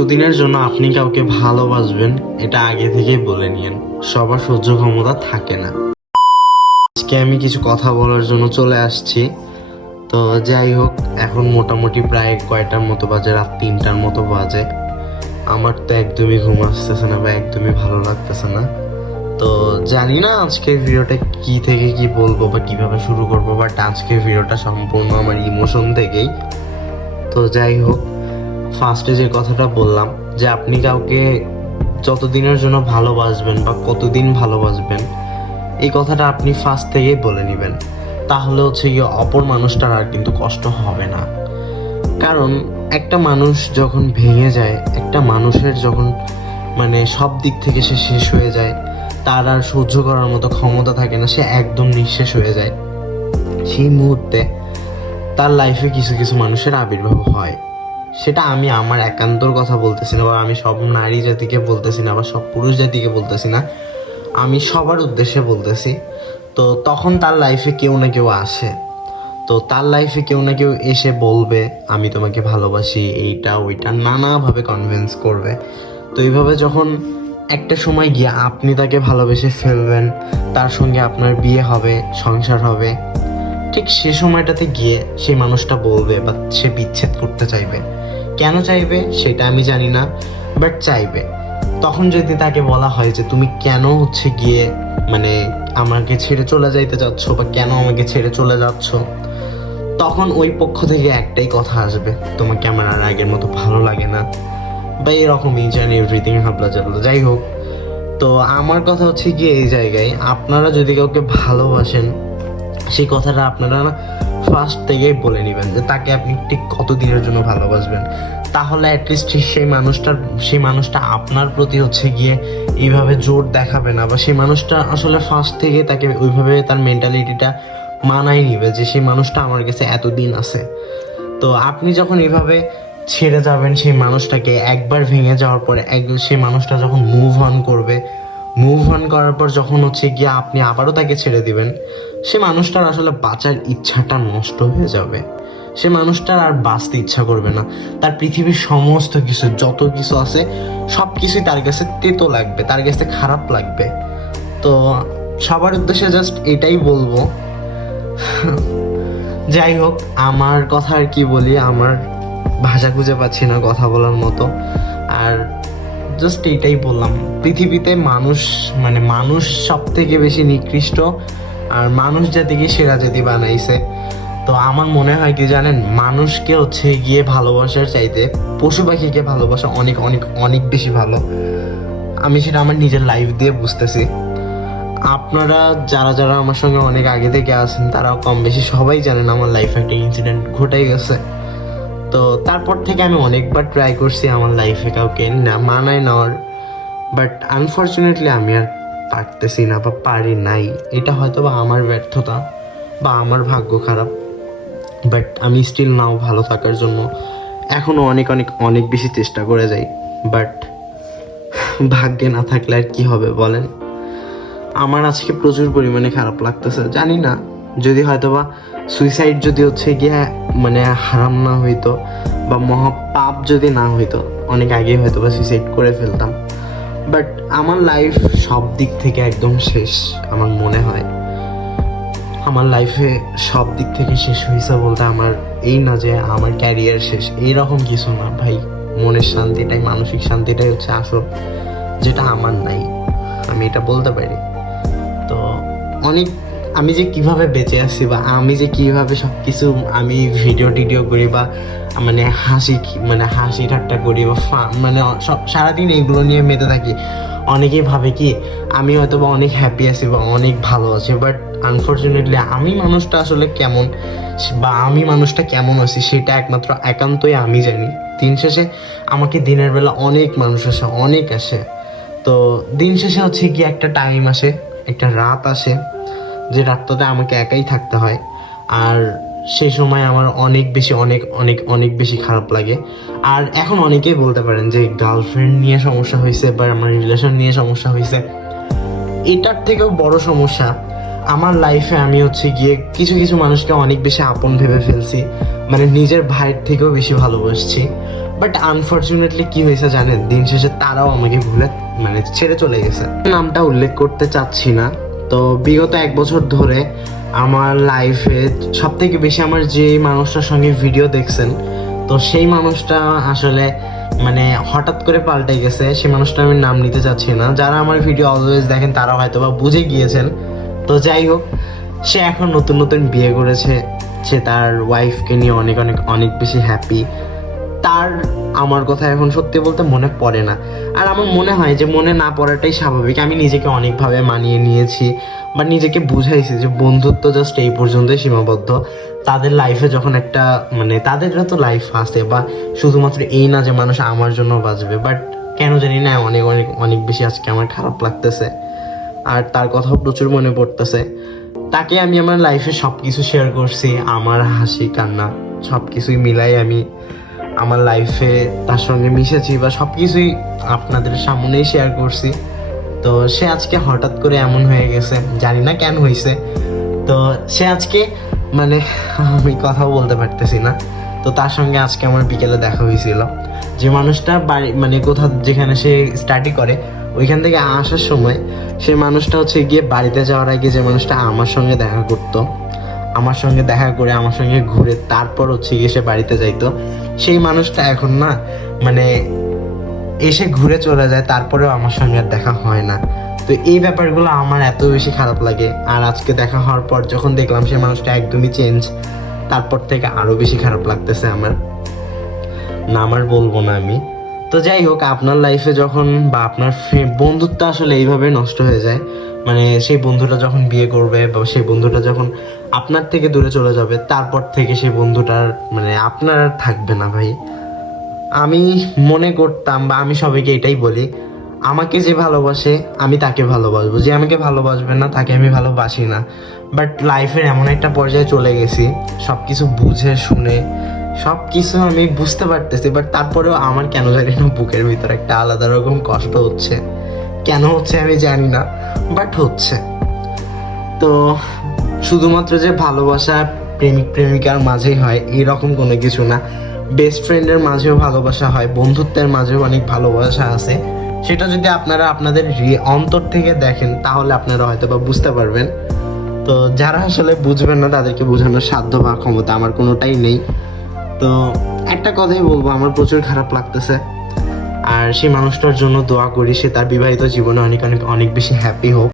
কতদিনের জন্য আপনি কাউকে ভালোবাসবেন এটা আগে থেকেই বলে নিয়েন, সবার সহ্য ক্ষমতা থাকে না। আজকে আমি কিছু কথা বলার জন্য চলে আসছি। তো যাই হোক, এখন মোটামুটি প্রায় কয়টার মতো বাজে, রাত 3টার মতো বাজে। আমার তো একদমই ঘুম আসতেছে না বা একদমই ভালো লাগতেছে না। তো জানি না আজকের ভিডিওটা কি থেকে কি বলবো বা কিভাবে শুরু করবো, বাট আজকের ভিডিওটা সম্পূর্ণ আমার ইমোশন থেকেই। তো যাই হোক, ফার্স্টে যে কথাটা বললাম যে আপনি কাউকে যতদিনের জন্য ভালোবাসবেন বা কতদিন ভালোবাসবেন, এই কথাটা আপনি ফার্স্ট থেকেই বলে নেবেন। তাহলে হচ্ছে গিয়ে অপর মানুষটার আর কিন্তু কষ্ট হবে না। কারণ একটা মানুষ যখন ভেঙে যায়, একটা মানুষের যখন সব দিক থেকে সে শেষ হয়ে যায়, তার আর সহ্য করার মতো ক্ষমতা থাকে না, সে একদম নিঃশেষ হয়ে যায়, সেই মুহূর্তে তার লাইফে কিছু কিছু মানুষের আবির্ভাব হয়। সেটা আমি আমার একান্তর কথা বলতেছি না, বা আমি সব নারী জাতিকে বলতেছি না, বা সব পুরুষ জাতিকে বলতেছি না, আমি সবার উদ্দেশ্যে বলতেছি। তো তখন তার লাইফে কেউ না কেউ আসে, তো তার লাইফে কেউ না কেউ এসে বলবে আমি তোমাকে ভালোবাসি, এইটা ওইটা নানাভাবে কনভিন্স করবে। তো এইভাবে যখন একটা সময় গিয়ে আপনি তাকে ভালোবেসে ফেলবেন, তার সঙ্গে আপনার বিয়ে হবে, সংসার হবে, ঠিক সে সময়টাতে গিয়ে সেই মানুষটা বলবে বা সে বিচ্ছেদ করতে চাইবে। কেন চাইবে সেটা আমি জানি না, বাট চাইবে। তখন যদি তাকে বলা হয় যে তুমি কেন হচ্ছে গিয়ে আমাকে ছেড়ে চলে যাইতে চাচ্ছ বা কেন আমাকে ছেড়ে চলে যাচ্ছ, তখন ওই পক্ষ থেকে একটাই কথা আসবে, তোমাকে আমার আর আগের মতো ভালো লাগে না, বা এরকম ইচ অ্যান্ড এভরিথিং হাবলা জাবলা। যাই হোক, তো আমার কথা হচ্ছে গিয়ে এই জায়গায়, আপনারা যদি কাউকে ভালোবাসেন, সেই কথাটা আপনারা না ফার্স্ট থেকেই বলে নেবেন যে তাকে আপনি ঠিক কতদিনের জন্য ভালোবাসবেন। তাহলে অ্যাটলিস্ট সেই মানুষটা আপনার প্রতি হচ্ছে গিয়ে এইভাবে জোর দেখাবে না, বা সেই মানুষটা আসলে ফার্স্ট থেকে তাকে ওইভাবে তার মেন্টালিটিটা মানায় নিবে যে সেই মানুষটা আমার কাছে এতদিন আছে। তো আপনি যখন এইভাবে ছেড়ে যাবেন সেই মানুষটাকে, একবার ভেঙে যাওয়ার পরে সেই মানুষটা যখন মুভ অন করার পর যখন হচ্ছে গিয়ে আপনি আবারও তাকে ছেড়ে দিবেন, সে মানুষটার আসলে বাঁচার ইচ্ছাটা নষ্ট হয়ে যাবে। সে মানুষটার আর বাঁচতে ইচ্ছা করবে না। তার পৃথিবীর সমস্ত কিছু, যত কিছু আছে, সব কিছুই তার কাছে তেতো লাগবে, তার কাছে খারাপ লাগবে। তো সবার উদ্দেশ্যে জাস্ট এটাই বলবো। যাই হোক, আমার কথা আর কি বলি, আমার ভাষা খুঁজে পাচ্ছি না কথা বলার মতো। আর জাস্ট এটাই বললাম, পৃথিবীতে মানুষ সব থেকে বেশি নিকৃষ্ট, আর মানুষ জাতিকে সেরা জাতি বানাইছে। তো আমার মনে হয় কি জানেন, মানুষকে হচ্ছে গিয়ে ভালোবাসার চাইতে পশু পাখিকে ভালোবাসা অনেক অনেক অনেক বেশি ভালো। আমি সেটা আমার নিজের লাইফ দিয়ে বুঝতেছি। আপনারা যারা যারা আমার সঙ্গে অনেক আগে থেকে আছেন, তারাও কম বেশি সবাই জানেন আমার লাইফে একটা ইনসিডেন্ট ঘটে গেছে। তো তারপর থেকে আমি অনেকবার ট্রাই করছি আমার লাইফে কাউকে মানায় নেওয়ার, বাট আনফর্চুনেটলি আমি আর পারতেছি না বা পারি নাই। এটা হয়তো বা আমার ব্যর্থতা বা আমার ভাগ্য খারাপ, বাট আমি স্টিল নাও ভালো থাকার জন্য এখনও অনেক অনেক অনেক বেশি চেষ্টা করে যাই। বাট ভাগ্যে না থাকলে আর কি হবে বলেন। আমার আজকে প্রচুর পরিমাণে খারাপ লাগতেছে। জানি না, যদি হয়তোবা সুইসাইড যদি হচ্ছে গিয়ে হারাম না হইতো বা মহাপাপ যদি না হইতো, অনেক আগেই হয়তোবা সুইসাইড করে ফেলতাম। বাট আমার লাইফ সব দিক থেকে একদম শেষ। আমার মনে হয় আমার লাইফে সব দিক থেকে শেষ হয়েছে বলতে আমার এই না যে আমার ক্যারিয়ার শেষ, এইরকম কিছু না ভাই। মনের শান্তিটাই, মানসিক শান্তিটাই হচ্ছে আসল, যেটা আমার নাই, আমি এটা বলতে পারি। তো আমি যে কিভাবে বেঁচে আছি, বা আমি যে কিভাবে সবকিছু আমি ভিডিও করি, বা হাসি ঠাট্টা করি, বা সব সারাদিন এগুলো নিয়ে মেতে থাকি। অনেকেই ভাবে কি আমি হয়তো বা অনেক হ্যাপি আছি বা অনেক ভালো আছি, বাট আনফর্চুনেটলি আমি মানুষটা আসলে কেমন, বা আমি মানুষটা কেমন আছি সেটা একমাত্র একান্তই আমি জানি। দিন শেষে আমাকে দিনের বেলা অনেক মানুষ আসে, অনেক আসে। তো দিন শেষে হচ্ছে কি একটা টাইম আসে, একটা রাত আসে, যে রাতটাতে আমাকে একাই থাকতে হয়। আর সেই সময় আমার অনেক বেশি অনেক অনেক অনেক বেশি খারাপ লাগে। আর এখন অনেকেই বলতে পারেন যে গার্লফ্রেন্ড নিয়ে সমস্যা হয়েছে বা আমার রিলেশন নিয়ে সমস্যা হয়েছে। এটার থেকেও বড় সমস্যা আমার লাইফে আমি হচ্ছে গিয়ে কিছু কিছু মানুষকে অনেক বেশি আপন ভেবে ফেলছি, নিজের ভাইয়ের থেকেও বেশি ভালোবাসছি। বাট আনফর্চুনেটলি কি হয়েছে জানেন, দিন শেষে তারাও আমাকে ভুলে মানে ছেড়ে চলে গেছে। নামটা উল্লেখ করতে চাচ্ছি না। তো বিগত 1 বছর ধরে আমার লাইফে সব থেকে বেশি আমার যে মানুষটার সঙ্গে ভিডিও দেখছেন, তো সেই মানুষটা আসলে মানে হঠাৎ করে পাল্টে গেছে। সেই মানুষটা আমি নাম নিতে চাচ্ছি না। যারা আমার ভিডিও অলওয়েজ দেখেন তারা হয়তো বা বুঝে গিয়েছেন। তো যাই হোক, সে এখন নতুন নতুন বিয়ে করেছে, সে তার ওয়াইফকে নিয়ে অনেক অনেক অনেক বেশি হ্যাপি। তার আমার কথা এখন সত্যি বলতে মনে পড়ে না। আর আমার মনে হয় যে মনে না পড়াটাই স্বাভাবিক। আমি নিজেকে অনেকভাবে মানিয়ে নিয়েছি বা নিজেকে বুঝাইছি যে বন্ধুত্ব জাস্ট এই পর্যন্তই সীমাবদ্ধ। তাদের লাইফে যখন একটা মানে তাদেরও তো লাইফ আছে, বা শুধুমাত্র এই না যে মানুষ আমার জন্য বাঁচবে। বাট কেন জানি না অনেক অনেক অনেক বেশি আজকে আমার খারাপ লাগতেছে, আর তার কথাও প্রচুর মনে পড়তেছে। তাকে আমি আমার লাইফে সব কিছু শেয়ার করছি, আমার হাসি কান্না সব কিছুই মিলাই আমি আমার লাইফে তার সঙ্গে মিশেছি বা সব কিছুই আপনাদের সামনেই শেয়ার করছি। তো সে আজকে হঠাৎ করে এমন হয়ে গেছে, জানি না কেন হয়েছে। তো সে আজকে মানে আমি কথাও বলতে পারতেছি না। তো তার সঙ্গে আজকে আমার বিকেলে দেখা হয়েছিল। যে মানুষটা বাড়ি মানে কোথাও যেখানে সে স্টাডি করে ওইখান থেকে আসার সময় সে মানুষটা হচ্ছে গিয়ে বাড়িতে যাওয়ার আগে যে মানুষটা আমার সঙ্গে দেখা করতো, আমার সঙ্গে দেখা করে আমার সঙ্গে ঘুরে তারপর হচ্ছে গিয়ে সে বাড়িতে যাইতো, সেই মানুষটা এখন না মানে এসে ঘুরে চলে যায়, তারপরেও আমার সঙ্গে আর দেখা হয় না। তো এই ব্যাপারগুলো আমার এত বেশি খারাপ লাগে। আর আজকে দেখা হওয়ার পর যখন দেখলাম সেই মানুষটা একদমই চেঞ্জ, তারপর থেকে আরো বেশি খারাপ লাগতেছে আমার। না আমার বলবো না আমি। তো যাই হোক, আপনার লাইফে যখন বা আপনার বন্ধুত্ব আসলে এইভাবে নষ্ট হয়ে যায়, মানে সেই বন্ধুটা যখন বিয়ে করবে বা সেই বন্ধুটা যখন আপনার থেকে দূরে চলে যাবে, তারপর থেকে সেই বন্ধুটার মানে আপনার আর থাকবে না ভাই। আমি মনে করতাম বা আমি সবাইকে এটাই বলি, আমাকে যে ভালোবাসে আমি তাকে ভালোবাসবো, যে আমাকে ভালোবাসবে না তাকে আমি ভালোবাসি না। বাট লাইফের এমন একটা পর্যায়ে চলে গেছি, সব কিছু বুঝে শুনে সব কিছু আমি বুঝতে পারতেছি, বাট তারপরেও আমার কেন জানি না বুকের ভিতরে একটা আলাদা রকম কষ্ট হচ্ছে। কেন হচ্ছে আমি জানি না, বাট হচ্ছে। তো শুধুমাত্র যে ভালোবাসা প্রেমিক প্রেমিকার মাঝেই হয় এরকম কোনো কিছু না। বেস্ট ফ্রেন্ডের মাঝেও ভালোবাসা হয়, বন্ধুত্বের মাঝেও অনেক ভালোবাসা আছে। সেটা যদি আপনারা আপনাদের অন্তর থেকে দেখেন তাহলে আপনারা হয়তো বা বুঝতে পারবেন। তো যারা আসলে বুঝবেন না তাদেরকে বোঝানোর সাধ্য বা ক্ষমতা আমার কোনোটাই নেই। তো একটা কথাই বলবো, আমার প্রচুর খারাপ লাগতেছে। আর সেই মানুষটার জন্য দোয়া করি সে তার বিবাহিত জীবনে অনেক অনেক অনেক বেশি হ্যাপি হোক।